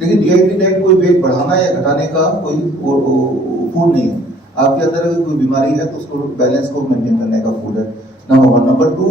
लेकिन DIP diet कोई wait बढ़ाना या घटाने का कोई फूड नहीं है। आपके अंदर अगर कोई बीमारी है तो उसको बैलेंस को मेंटेन करने का फूड है, नंबर 1। नंबर 2,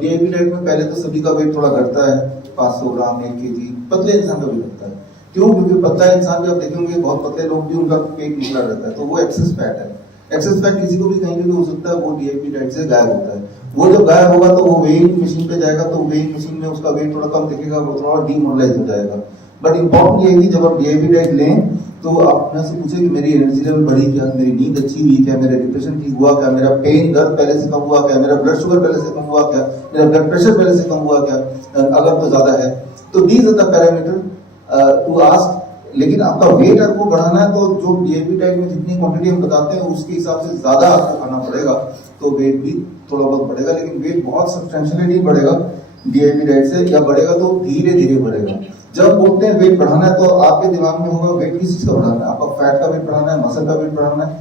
डीआईपी डाइट में पहले तो सभी का वेट थोड़ा घटता है, 500 ग्राम 1 kg, पतले इंसान का भी घटता है। क्यों? क्योंकि पतला इंसान भी आप देखेंगे बहुत पतले लोग भी उनका पेट निकला रहता है, तो वो एक्सेस फैट है। एक्सेस फैट किसी को भी कहीं भी हो सकता है, वो डीआईपी डाइट से गायब होता है। वो जब गायब होगा तो वो वेइंग मशीन पे जाएगा, तो वेइंग मशीन में उसका वेट थोड़ा कम दिखेगा, वो थोड़ा डीमोरलाइज हो जाएगा। बट इंपॉर्टेंट ये है कि जब आप डीआईपी डाइट लें तो आप अपने से पूछे कि मेरी एनर्जी लेवल बढ़ी क्या, मेरी नींद अच्छी हुई क्या, मेरा डिप्रेशन ठीक हुआ क्या, मेरा पेन दर्द पहले से कम हुआ क्या, मेरा ब्लड शुगर पहले से कम हुआ क्या, मेरा ब्लड प्रेशर पहले से कम हुआ क्या, अगर तो ज्यादा है तो these are the parameter to ask. लेकिन आपका वेट आपको बढ़ाना है तो जो डीआईपी डाइट में जितनी क्वांटिटी हम बताते हैं उसके हिसाब से ज्यादा आपको खाना पड़ेगा, तो वेट भी थोड़ा बहुत बढ़ेगा, लेकिन वेट बहुत सब्सटेंशियली नहीं बढ़ेगा डीआईपी डाइट से, या बढ़ेगा तो धीरे धीरे बढ़ेगा। जब बोलते हैं वेट बढ़ाना है तो आपके दिमाग में होगा वेट किस चीज का बढ़ाना है, आपका फैट का वेट बढ़ाना है, मसल का वेट बढ़ाना है,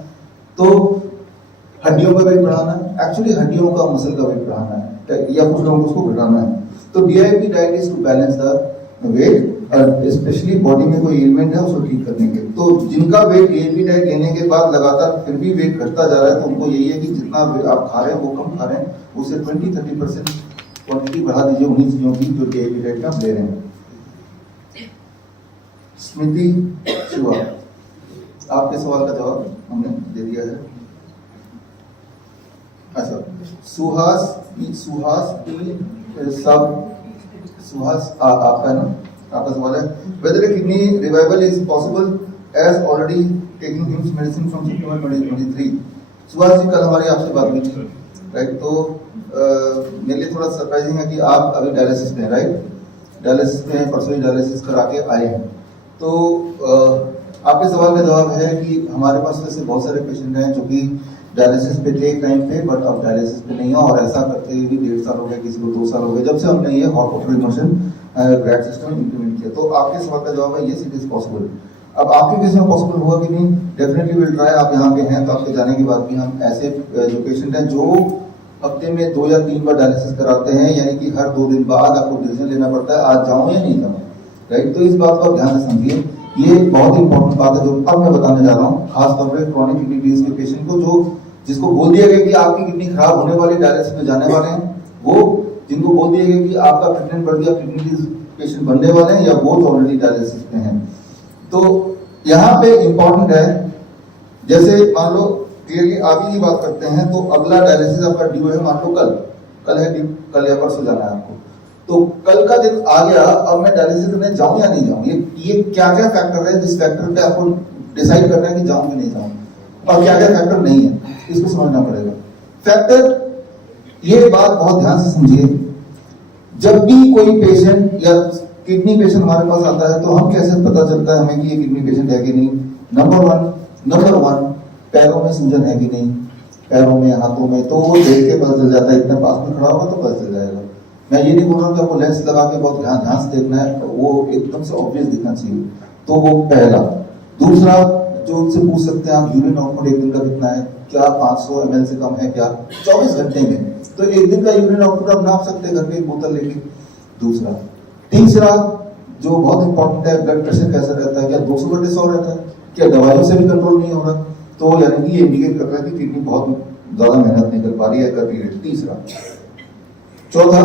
तो हड्डियों का वेट बढ़ाना है। एक्चुअली हड्डियों का मसल का वेट बढ़ाना है, या कुछ लोगों को उसको घटाना है। तो DIP diet is to balance the weight, और स्पेशली बॉडी में कोई एलिमेंट है उसको ठीक करने के। तो जिनका वेट डीआईपी डाइट लेने के बाद लगातार फिर भी वेट घटता जा रहा है, तो उनको यही है कि जितना आप खा रहे हैं वो कम खा रहे हैं, उससे 20-30% क्वांटिटी बढ़ा दीजिए उन्हीं चीजों की जो डीआईपी डाइट का आप ले रहे हैं। स्मृति शिवा, आपके सवाल का जवाब हमने दे दिया है। अच्छा, सुहास आपका ना, आपका सवाल है whether a kidney revival is possible as already taking HIMS medicine from September 2023। Suhas जी, कल हमारी आपसे बात हुई थी, राइट? तो मेरे लिए थोड़ा सरप्राइजिंग है कि आप अभी डायलिसिस में, राइट? डायलिसिस में परसों ही डायलिसिस करा के आए हैं। तो आपके सवाल का जवाब है कि हमारे पास वैसे बहुत सारे पेशेंट हैं जो कि डायलिसिस पे थे एक टाइम पे, बट अब डायलिसिस पे नहीं है, और ऐसा करते हुए भी 1.5 साल हो गया, किसी को 2 साल हो गए जब से हमने ये hot water immersion grad system implement किया। तो आपके सवाल का जवाब है यस, इट इज पॉसिबल। अब आपके केस में पॉसिबल हुआ कि नहीं, डेफिनेटली विल ट्राई। आप यहाँ पे हैं तो आपके जाने के बाद भी हम ऐसे जो पेशेंट हैं जो हफ्ते में 2 या 3 बार डायलिसिस कराते हैं, यानी कि हर 2 दिन बाद आपको डिसीजन लेना पड़ता है आज जाऊं या नहीं जाऊं, राइट? तो इस बात को आप ध्यान से समझिए, ये बहुत इंपॉर्टेंट बात है जो अब मैं बताने जा रहा हूँ, खासतौर पर क्रोनिक किडनी डिजीज के पेशेंट को, जो जिसको बोल दिया गया कि आपकी किडनी खराब होने वाली, डायलिसिस में जाने वाले हैं, वो जिनको बोल दिया गया कि आपका ट्रीटमेंट बढ़ गया, किडनी डिजीज पेशेंट बनने वाले हैं, या वो जो ऑलरेडी डायलिसिस में हैं। तो यहाँ पे इंपॉर्टेंट है, जैसे मान लो क्लियरली आप ही बात करते हैं, तो अगला डायलिसिस आपका ड्यू है, मान लो कल है ड्यू, कल या परसों जाना है आपको, तो कल का दिन आ गया, अब मैं डायलिसिस करने जाऊं या नहीं जाऊं, ये क्या क्या फैक्टर है जिस फैक्टर पे आपको डिसाइड करना है कि जाऊं कि नहीं जाऊं, और क्या क्या फैक्टर नहीं है, इसको समझना पड़ेगा। फैक्टर, ये बात बहुत ध्यान से समझिए, जब भी कोई पेशेंट या किडनी पेशेंट हमारे पास आता है तो हम कैसे पता चलता है हमें कि ये किडनी पेशेंट है कि नहीं? नंबर वन, पैरों में सूजन है कि नहीं, पैरों में, हाथों में, तो वो देख के पता चल जाता है। इतना पास में खड़ा होगा तो पता चल जाएगा। मैं ये नहीं बोल रहा हूँ कि आपको लेंस लगा के बहुत ध्यान से देखना है, वो एकदम से ऑब्वियस दिखना चाहिए, तो वो पहला। दूसरा, जो उनसे पूछ सकते हैं आप, यूरिन आउटपुट एक दिन का कितना है, क्या 500 ml से कम है क्या 24 घंटे में, तो एक दिन का यूरिन आउटपुट आप नाप सकते हैं घर पे एक बोतल लेके। दूसरा, तीसरा जो बहुत इंपॉर्टेंट है, ब्लड प्रेशर कैसा रहता है, क्या 200/100 रहता है, क्या दवाइयों से भी कंट्रोल नहीं हो रहा, तो यानी कि ये इंडिकेट कर रहा है कि किडनी बहुत ज्यादा मेहनत नहीं कर पा रही है, कर रही है। तीसरा, चौथा,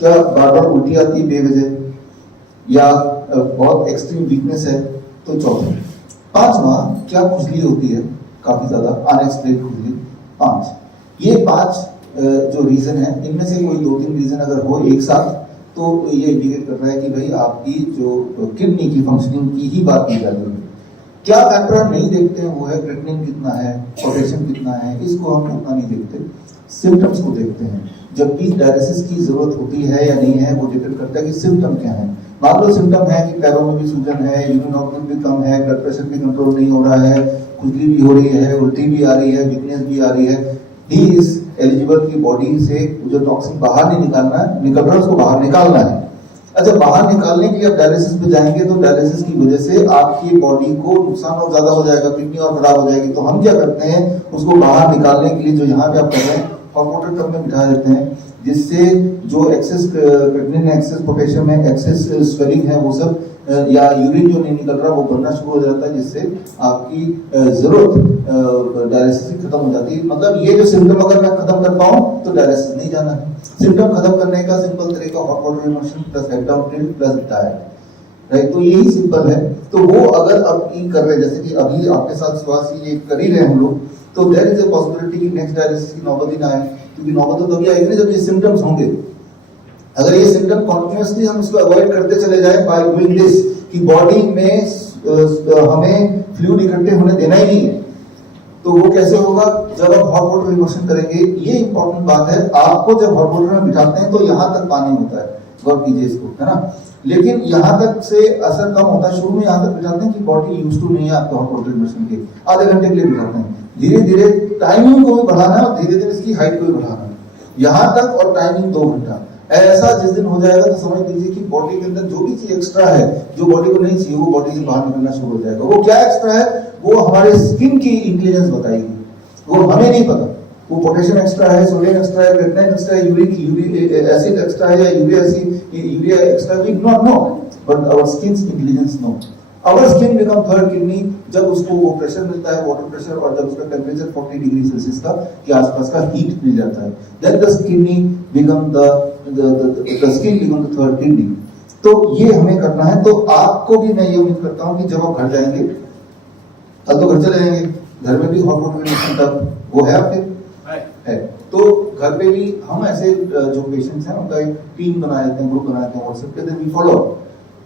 क्या बार बार उल्टी आती है बेवजह, या बहुत एक्सट्रीम वीकनेस है, तो चौथा। पांचवा, क्या खुजली होती है काफी ज्यादा, अनएक्सप्लेन खुजली। 5, ये 5 जो रीजन है, इनमें से कोई 2-3 रीजन अगर हो एक साथ, तो ये इंडिकेट कर रहा है कि भाई आपकी जो किडनी की फंक्शनिंग की ही बात की जा रही है। क्या फैक्टर हम नहीं देखते हैं वो है क्रिएटिनिन कितना है, पोटेशियम कितना है, इसको हम उतना नहीं देखते, सिम्टम्स को देखते हैं। जबकि डायलिसिस की जरूरत होती है या नहीं है, वो डिपेंड करता है कि सिम्टम क्या है। मान लो सिम्टम है कि पैरों में भी सूजन है, यूरिन आउटपुट भी कम है, ब्लड प्रेशर भी कंट्रोल नहीं हो रहा है, खुजली भी हो रही है, उल्टी भी आ रही है, वीकनेस भी आ रही है, ही इज एलिजिबल की बॉडी से जो टॉक्सिन बाहर नहीं निकालना है, निकल रहा है, उसको बाहर निकालना है। अच्छा, बाहर निकालने के लिए आप डायलिसिस पे जाएंगे तो डायलिसिस की वजह से आपकी बॉडी को नुकसान और ज्यादा हो जाएगा, किडनी और खराब हो जाएगी। तो हम क्या करते हैं, उसको बाहर निकालने के लिए जो यहाँ पे आप कर रहे हैं, हॉट वाटर टब में बिठा देते हैं, जिससे जो एक्सेस क्रिएटिनिन, एक्सेस पोटेशियम है, एक्सेस स्वेलिंग है, वो सब या यूरिन जो नहीं निकल रहा वो बनना शुरू हो जाता है, जिससे आपकी जरूरत डायलिसिस की खत्म हो जाती है। मतलब ये जो सिम्टम अगर मैं खत्म कर पाऊं तो डायलिसिस नहीं जाना है। सिम्टम खत्म करने का सिंपल तरीका hot water immersion plus head down tilt plus diet, right. तो यही सिंपल है। तो वो अगर आप ये कर रहे हैं, जैसे कि अभी आपके साथ श्वास ये कर ही रहे हम लोग, तो देयर इज अ पॉसिबिलिटी कि नेक्स्ट डायलिसिस की नौबत ही ना आए, क्योंकि नौबत तो तभी आएगी ना जब ये सिम्टम्स होंगे। अगर ये सिम्टम कॉन्टिन्यूअसली हम इसको अवॉइड करते चले जाएं बाय डूइंग दिस, कि बॉडी में हमें फ्लूइड इकट्ठे होने देना ही नहीं है, तो वो कैसे होगा? जब आप हॉट वाटर इमर्शन करेंगे। ये इंपॉर्टेंट बात है, आपको जब हॉट वाटर में बिठाते हैं तो यहाँ तक पानी होता है, गौर कीजिए इसको, है ना। लेकिन यहाँ तक से असर कम होता है। शुरू में यहाँ तक बिठाते हैं कि बॉडी यूज टू नहीं है आपका हॉट वाटर इमर्शन के, आधे घंटे के लिए बिठाते हैं। धीरे धीरे टाइमिंग को भी बढ़ाना है और धीरे धीरे इसकी हाइट को भी बढ़ाना है। यहाँ तक और टाइमिंग 2 घंटा। ऐसा जिस दिन हो जाएगा तो समझ लीजिए कि बॉडी के अंदर जो भी चीज एक्स्ट्रा है, जो बॉडी को नहीं चाहिए, वो बॉडी से बाहर निकलना शुरू हो जाएगा। वो क्या एक्स्ट्रा है? वो हमारे स्किन की इंटेलिजेंस बताएगी, वो हमें नहीं पता। वो पोटेशियम एक्स्ट्रा है, सोडियम एक्स्ट्रा है, क्रिएटिनिन एक्स्ट्रा है, यूरिक एसिड एक्स्ट्रा है, या urea extra, we do not know, but our skins intelligence know. Our skin become third kidney जब उसको वो प्रेशर मिलता है, वाटर प्रेशर, और जब उसका टेम्परेचर 40 डिग्री सेल्सियस का के आसपास का हीट मिल जाता है, then the kidney become the skin become the third kidney. तो ये हमें करना है। तो आपको भी मैं ये उम्मीद करता हूँ कि जब आप घर जाएंगे, कल तो घर चले जाएंगे, घर में भी हॉट वाटर इमर्शन तब वो है आपके है, तो घर पे भी हम ऐसे जो पेशेंट्स हैं उनका एक टीम बना देते हैं, ग्रुप बना देते हैं व्हाट्सएप पे, देन वी फॉलो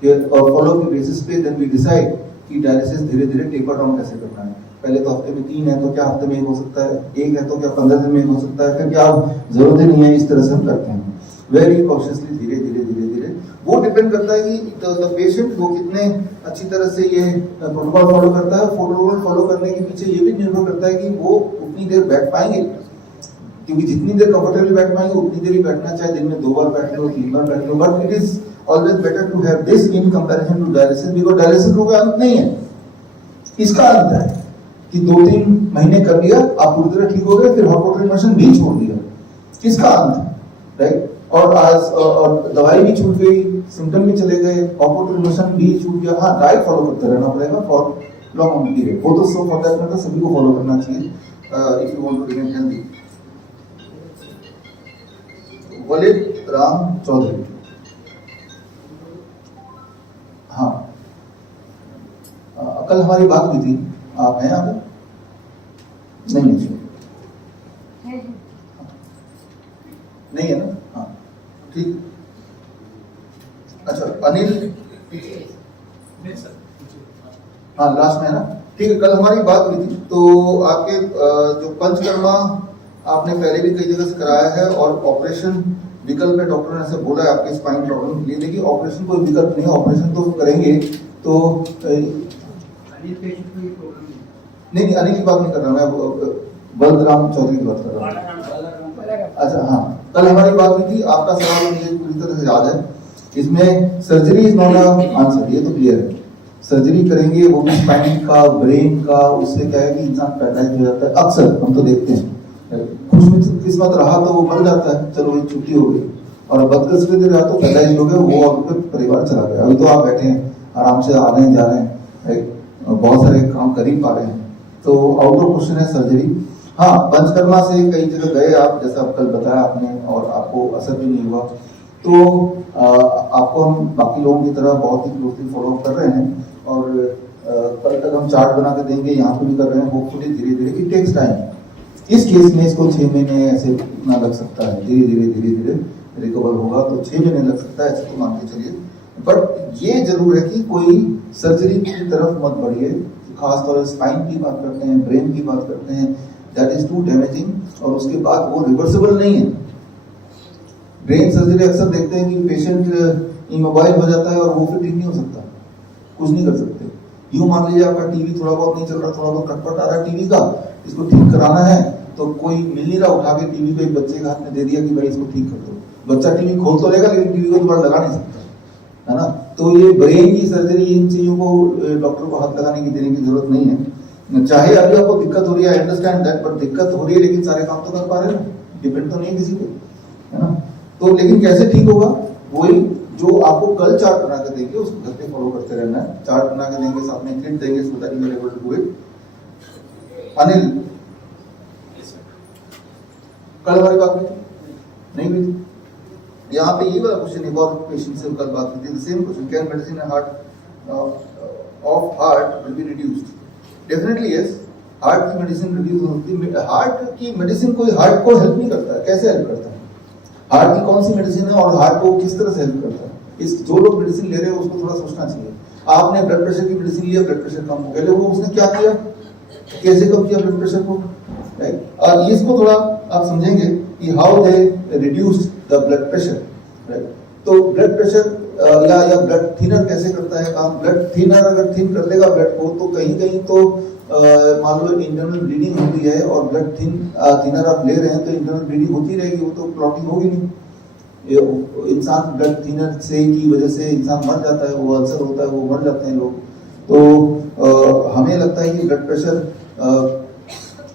और फॉलो के बेसिस पे देन वी डिसाइड कि डायलिसिस धीरे धीरे टेपर डाउन कैसे करना है। पहले तो हफ्ते में 3 है तो क्या हफ्ते में 1 हो सकता है, 1 है तो क्या 15 दिन में 1 हो सकता है, फिर क्या जरूरत ही नहीं है। इस तरह से हम करते हैं वेरी कॉशियसली, धीरे धीरे धीरे धीरे। वो डिपेंड करता है कि द पेशेंट वो कितने अच्छी तरह से ये प्रोटोकॉल फॉलो करता है। प्रोटोकॉल फॉलो करने के पीछे ये भी निर्भर करता है कि वो उतनी देर बैठ पाएंगे, क्योंकि जितनी देर कंफर्टेबल बैठ पाएंगे उतनी देर ही बैठना, चाहे दिन में 2 बार बैठ लो, 3 बार बैठ लो, but it is always better to have this in comparison to dialysis, because dialysis का अंत नहीं है। इसका अंत है कि 2-3 महीने कर लिया, आप पूरी तरह ठीक हो गए, फिर हॉट वाटर इमर्शन भी छोड़ दिया, इसका अंत है, राइट। और आज और दवाई भी छूट गई, सिम्टम भी चले गए, हॉट वाटर इमर्शन भी छूट गया। हाँ, डाइट फॉलो करते रहना पड़ेगा फॉर लॉन्ग पीरियड, वो तो सो फॉर दैट मैटर सभी को फॉलो करना चाहिए if you want to remain healthy. वलिद राम चौधरी, हाँ, कल हमारी बात हुई थी, आप हैं यहाँ पे? नहीं नहीं है ना? हाँ ठीक। अच्छा अनिल, हाँ लास्ट में है ना? ठीक है, कल हमारी बात हुई थी। तो आपके जो पंचकर्मा आपने पहले भी कई जगह से कराया है और ऑपरेशन विकल्प है, डॉक्टर ने ऐसे बोला है आपके स्पाइन प्रॉब्लम के लिए। देखिए ऑपरेशन कोई विकल्प नहीं है, ऑपरेशन तो करेंगे। तो नहीं अनिल की बात नहीं कर रहा मैं, बलराम चौधरी की बात कर रहा हूँ। अच्छा हाँ, कल हमारी बात हुई थी, आपका सवाल मुझे पूरी तरह से याद है। इसमें सर्जरी इज नॉट आंसर, ये तो क्लियर है। सर्जरी करेंगे वो भी स्पाइन का, ब्रेन का, उससे क्या है कि इंसान पैरालाइज हो जाता है। अक्सर हम तो देखते हैं, खुशकिस्मत रहा तो वो मर जाता है, चलो वही छुट्टी हो गई, और बदकिस्मती रहा तो पैरालाइज हो गए, वो आपके परिवार चला गया। अभी तो आप बैठे हैं आराम से, आ रहे हैं जा रहे हैं, बहुत सारे काम कर ही पा रहे हैं। तो आउट ऑफ क्वेश्चन है सर्जरी। हाँ, पंचकर्मा से कई जगह गए आप, जैसा आप कल बताया आपने, और आपको असर भी नहीं हुआ। तो आपको हम बाकी लोगों की तरह बहुत ही क्लोजली फॉलो कर रहे हैं, और कल तक हम चार्ट बना के देंगे, यहाँ पे भी कर रहे हैं। होपफुली धीरे धीरे, इट टेक्स टाइम। इस केस में इसको 6 महीने ऐसे ना लग सकता है, धीरे धीरे रिकवर होगा तो 6 महीने लग सकता है, ऐसे तो मान के चलिए। बट ये जरूर है कि कोई सर्जरी की तरफ मत बढ़िए, खासतौर से स्पाइन की बात करते हैं, ब्रेन की बात करते हैं, दैट इज टू डैमेजिंग, और उसके बाद वो रिवर्सिबल नहीं है। ब्रेन सर्जरी अक्सर देखते हैं कि पेशेंट इमोबाइल हो जाता है और वो फिर ठीक नहीं हो सकता, कुछ नहीं कर सकते। यूं मान लीजिए आपका टीवी थोड़ा बहुत नहीं चल रहा, थोड़ा बहुत खटपट आ रहा है टीवी का, इसको ठीक कराना है तो कोई मिल नहीं रहा, उठा के टीवी को एक बच्चे के हाथ में दे दिया कि भाई इसको ठीक कर दो। बच्चा टीवी खोल तो लेगा लेकिन टीवी को दोबारा लगा नहीं सकता, है ना। तो ये ब्रेन की सर्जरी, इन चीजों को डॉक्टर को हाथ लगाने की देने की जरूरत नहीं है। चाहे अभी आपको दिक्कत हो रही है, आई अंडरस्टैंड दैट, बट दिक्कत हो रही है लेकिन सारे काम तो कर पा रहे हैं, डिपेंड तो नहीं किसी पे, है ना। तो लेकिन कैसे ठीक होगा? वही जो आपको कल चार्ट बना के देंगे उसको घर पे फॉलो करते रहना है। चार्ट बना के देंगे, साथ में क्लिप देंगे, so that you are able to do it. Anil, कल हमारी बात हुई थी? नहीं हुई थी? यहाँ पे ये वाला क्वेश्चन एक और पेशेंट से कल बात हुई थी, the same question, can medicine heart of heart will be reduced? Definitely yes, heart की मेडिसिन रिड्यूस होती है। हार्ट की मेडिसिन कोई हार्ट को हेल्प नहीं करता है। कैसे हेल्प करता है? हार्ट की कौन सी मेडिसिन है और हार्ट को किस तरह से हेल्प करता है? इस जो लोग मेडिसिन ले रहे हैं उसको थोड़ा सोचना चाहिए। आपने ब्लड प्रेशर की मेडिसिन लिया, ब्लड प्रेशर कम हो गया, लेकिन उसने क्या किया, कैसे कम किया ब्लड प्रेशर को, राइट? और इसको थोड़ा आप समझेंगे कि how they reduce the blood pressure, right? तो ब्लड प्रेशर या ब्लड थिनर कैसे करता है काम? ब्लड थिनर अगर थिन कर देगा ब्लड को, तो कहीं कहीं तो मान लो इंटरनल ब्लीडिंग होती है और ब्लड थिनर आप ले रहे हैं तो इंटरनल ब्लीडिंग होती रहेगी, वो तो क्लॉटिंग होगी नहीं। इंसान ब्लड थिनर से की वजह से इंसान मर जाता है, वो अल्सर होता है, वो मर जाते हैं लोग। तो हमें लगता है कि ब्लड प्रेशर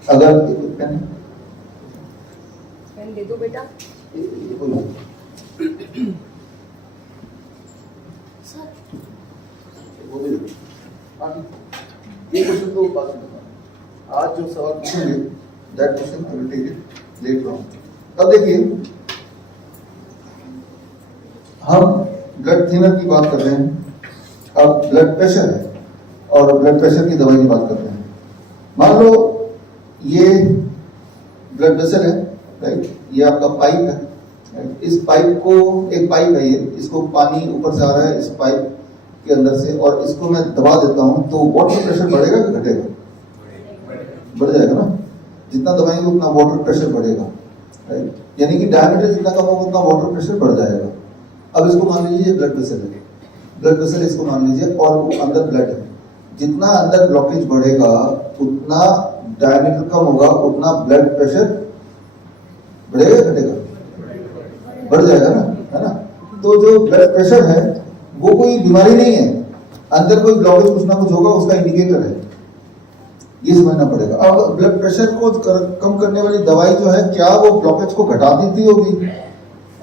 अगर पेन दे दो बेटा। वो भी ये क्वेश्चन तो बात नहीं, आज जो सवाल पूछेंगे that question I will take it later on. अब देखिए, हम ब्लड थिनर की बात कर रहे हैं, अब ब्लड प्रेशर है और ब्लड प्रेशर की दवाई की बात कर रहे हैं। मान लो ये ब्लड वेसल है, राइट? ये आपका पाइप है, राइट? इस पाइप को, एक पाइप है ये, इसको पानी ऊपर से आ रहा है इस पाइप के अंदर से, और इसको मैं दबा देता हूं तो वाटर प्रेशर बढ़ेगा कि घटेगा? बढ़ जाएगा ना। जितना दबाएंगे उतना वाटर प्रेशर बढ़ेगा, राइट? यानी कि डायमीटर जितना कम होगा उतना वाटर प्रेशर बढ़ जाएगा। अब इसको मान लीजिए ब्लड वेसल है, ब्लड वेसल इसको मान लीजिए, और वो अंदर ब्लड है। जितना अंदर ब्लॉकेज बढ़ेगा उतना डायमीटर कम होगा, उतना ब्लड प्रेशर बढ़ेगा घटेगा? बढ़ जाएगा ना, है ना? तो जो ब्लड प्रेशर है वो कोई बीमारी नहीं है, अंदर कोई ब्लॉकेज कुछ ना कुछ होगा, उसका इंडिकेटर है, ये समझना पड़ेगा। अब ब्लड प्रेशर को कम करने वाली दवाई जो है, क्या वो ब्लॉकेज को घटा देती होगी?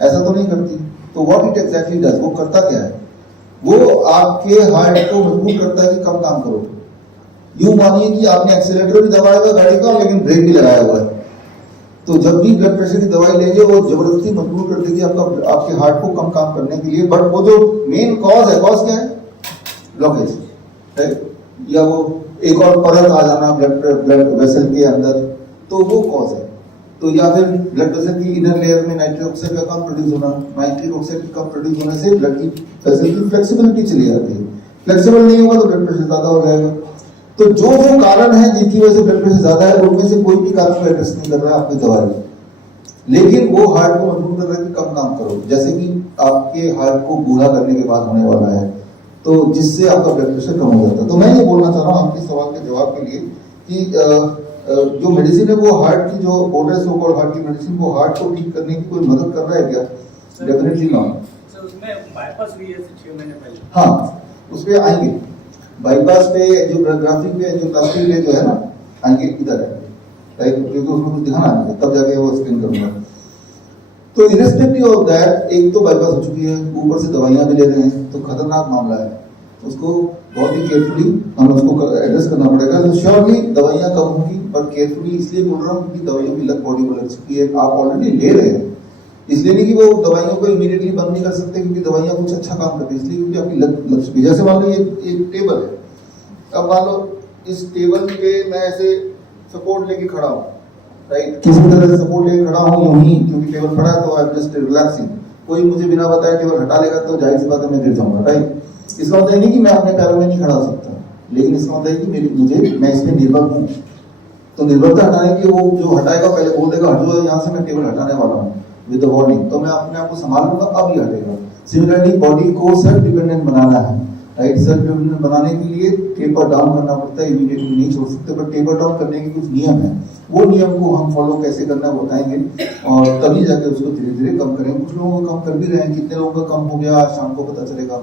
ऐसा तो नहीं करती। तो व्हाट इट एग्जैक्टली डज, वो करता क्या है? वो आपके हार्ट को मजबूर करता है कि कम काम करो। यूं मानिए कि आपने एक्सीलरेटर भी दबाया हुआ गाड़ी का, लेकिन ब्रेक भी लगाया हुआ है, तो जब भी ब्लड प्रेशर की दवाई लेंगे वो जबरदस्ती मजबूर कर देगी आपके हार्ट को कम काम करने के लिए। बट वो जो मेन कॉज है, कॉज क्या है? Blockage, right? या वो एक और परत आ जाना ब्लड वेसल के अंदर, तो वो कॉज है। तो या फिर ब्लड वेसल की इनर लेयर में नाइट्रिक ऑक्साइड का कम प्रोड्यूस होना, नाइट्रिक ऑक्साइड की कम प्रोड्यूस होने से ब्लड की वेसल की फ्लेक्सिबिलिटी चली जाती है। फ्लेक्सिबल नहीं होगा तो ब्लड प्रेशर ज्यादा हो जाएगा। तो जो जो कारण है जिसकी वजह से ब्लड प्रेशर ज्यादा है, उनमें से कोई भी कारण को एड्रेस नहीं कर रहा है आपकी दवाई, लेकिन वो हार्ट को मजबूर कर रहा है कि कम काम करो। जैसे कि आपके हार्ट को बूढ़ा करने के बाद होने वाला है, तो जिससे आपका ब्लड प्रेशर कम हो जाता है। तो मैं ये बोलना चाह रहा हूँ आपके सवाल के जवाब के लिए कि जो मेडिसिन है वो हार्ट की, जो ओडर सो कॉल्ड हार्ट की मेडिसिन, वो हार्ट को ठीक करने की कोई मदद कर रहा है क्या? Definitely not. उसमें बाईपास हुई है 6 महीने पहले। हाँ, उस पर आएंगे। बाईपास पे, एंजियोग्राफी पे, एंजियोप्लास्टी पे जो है ना, आएंगे इधर है, राइट? क्योंकि उसमें कुछ दिखाना है, तब जाके वो एक्सप्लेन करूंगा। तो इरेस्पेक्टिव ऑफ दैट, एक तो बाईपास हो चुकी है, ऊपर से दवाइयां भी ले रहे हैं, तो खतरनाक मामला है। उसको बहुत ही केयरफुली हमें उसको एड्रेस करना पड़ेगा। तो श्योरली दवाइयां कम होंगी, बट केयरफुली इसलिए बोल रहा हूँ क्योंकि दवाइयों की लत बॉडी को लग चुकी है, आप ऑलरेडी ले रहे हैं। इसलिए नहीं कि वो दवाइयों को इमीडिएटली बंद नहीं कर सकते क्योंकि दवाइयां कुछ अच्छा काम करती है, इसलिए क्योंकि आपकी लत लग चुकी है। जैसे मान लो ये टेबल है, अब मान लो इस टेबल पे मैं ऐसे सपोर्ट लेके खड़ा हूँ, राइट? किसी तरह से सपोर्ट लेके खड़ा हूँ यूं ही, क्योंकि टेबल पड़ा है तो आई एम जस्ट रिलैक्सिंग। कोई मुझे बिना बताए टेबल हटा लेगा तो जाहिर सी बात है मैं गिर जाऊंगा, राइट? इसका मतलब नहीं कि मैं अपने पैरों में नहीं खड़ा हो सकता, लेकिन इसका मतलब है कि मैं इसमें निर्भर हूँ। तो निर्भरता हटाने की, वो जो हटाएगा पहले बोल देगा हटो यहाँ से, मैं टेबल हटाने वाला हूँ विद द वार्निंग, तो मैं अपने आप को संभालूंगा, अब ही हटेगा। सिमिलरली बॉडी को सेल्फ डिपेंडेंट बनाना है, राइट? सेल्फ डिपेंडेंट बनाने के लिए टेपर डाउन करना पड़ता है, इमीडिएटली नहीं छोड़ सकते, बट टेपर डाउन करने के कुछ नियम है, वो नियम को हम फॉलो कैसे करना है बताएंगे, और तभी जाके उसको धीरे धीरे कम करेंगे। कुछ लोगों को कम कर भी रहे हैं, कितने लोगों का कम हो गया आज शाम को पता चलेगा।